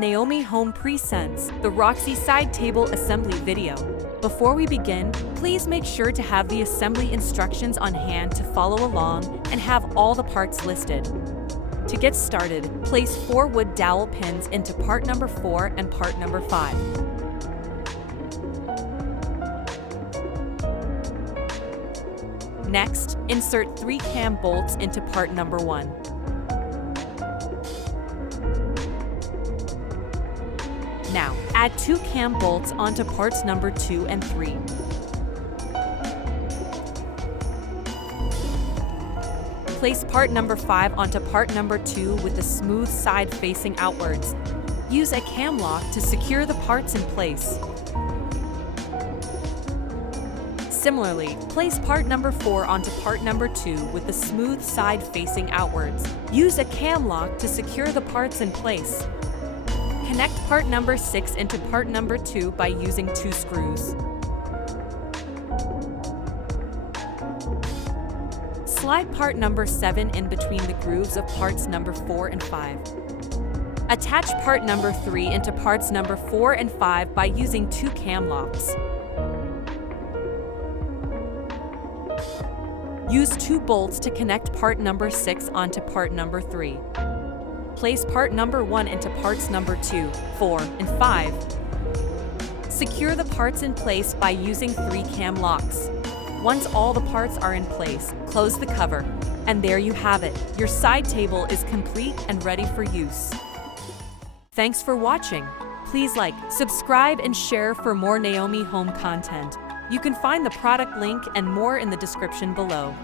Naomi Home presents the Roxy side table assembly video. Before we begin, please make sure to have the assembly instructions on hand to follow along and have all the parts listed. To get started, place 4 wood dowel pins into part number 4 and part number 5. Next, insert 3 cam bolts into part number 1. Now, add 2 cam bolts onto parts number 2 and 3. Place part number 5 onto part number 2 with the smooth side facing outwards. Use a cam lock to secure the parts in place. Similarly, place part number 4 onto part number 2 with the smooth side facing outwards. Use a cam lock to secure the parts in place. Connect part number 6 into part number 2 by using 2 screws. Slide part number 7 in between the grooves of parts number 4 and 5. Attach part number 3 into parts number 4 and 5 by using 2 cam locks. Use 2 bolts to connect part number 6 onto part number 3. Place part number 1 into parts number 2, 4, and 5. Secure the parts in place by using 3 cam locks. Once all the parts are in place, close the cover. And there you have it. Your side table is complete and ready for use. Thanks for watching. Please like, subscribe, and share for more Naomi Home content. You can find the product link and more in the description below.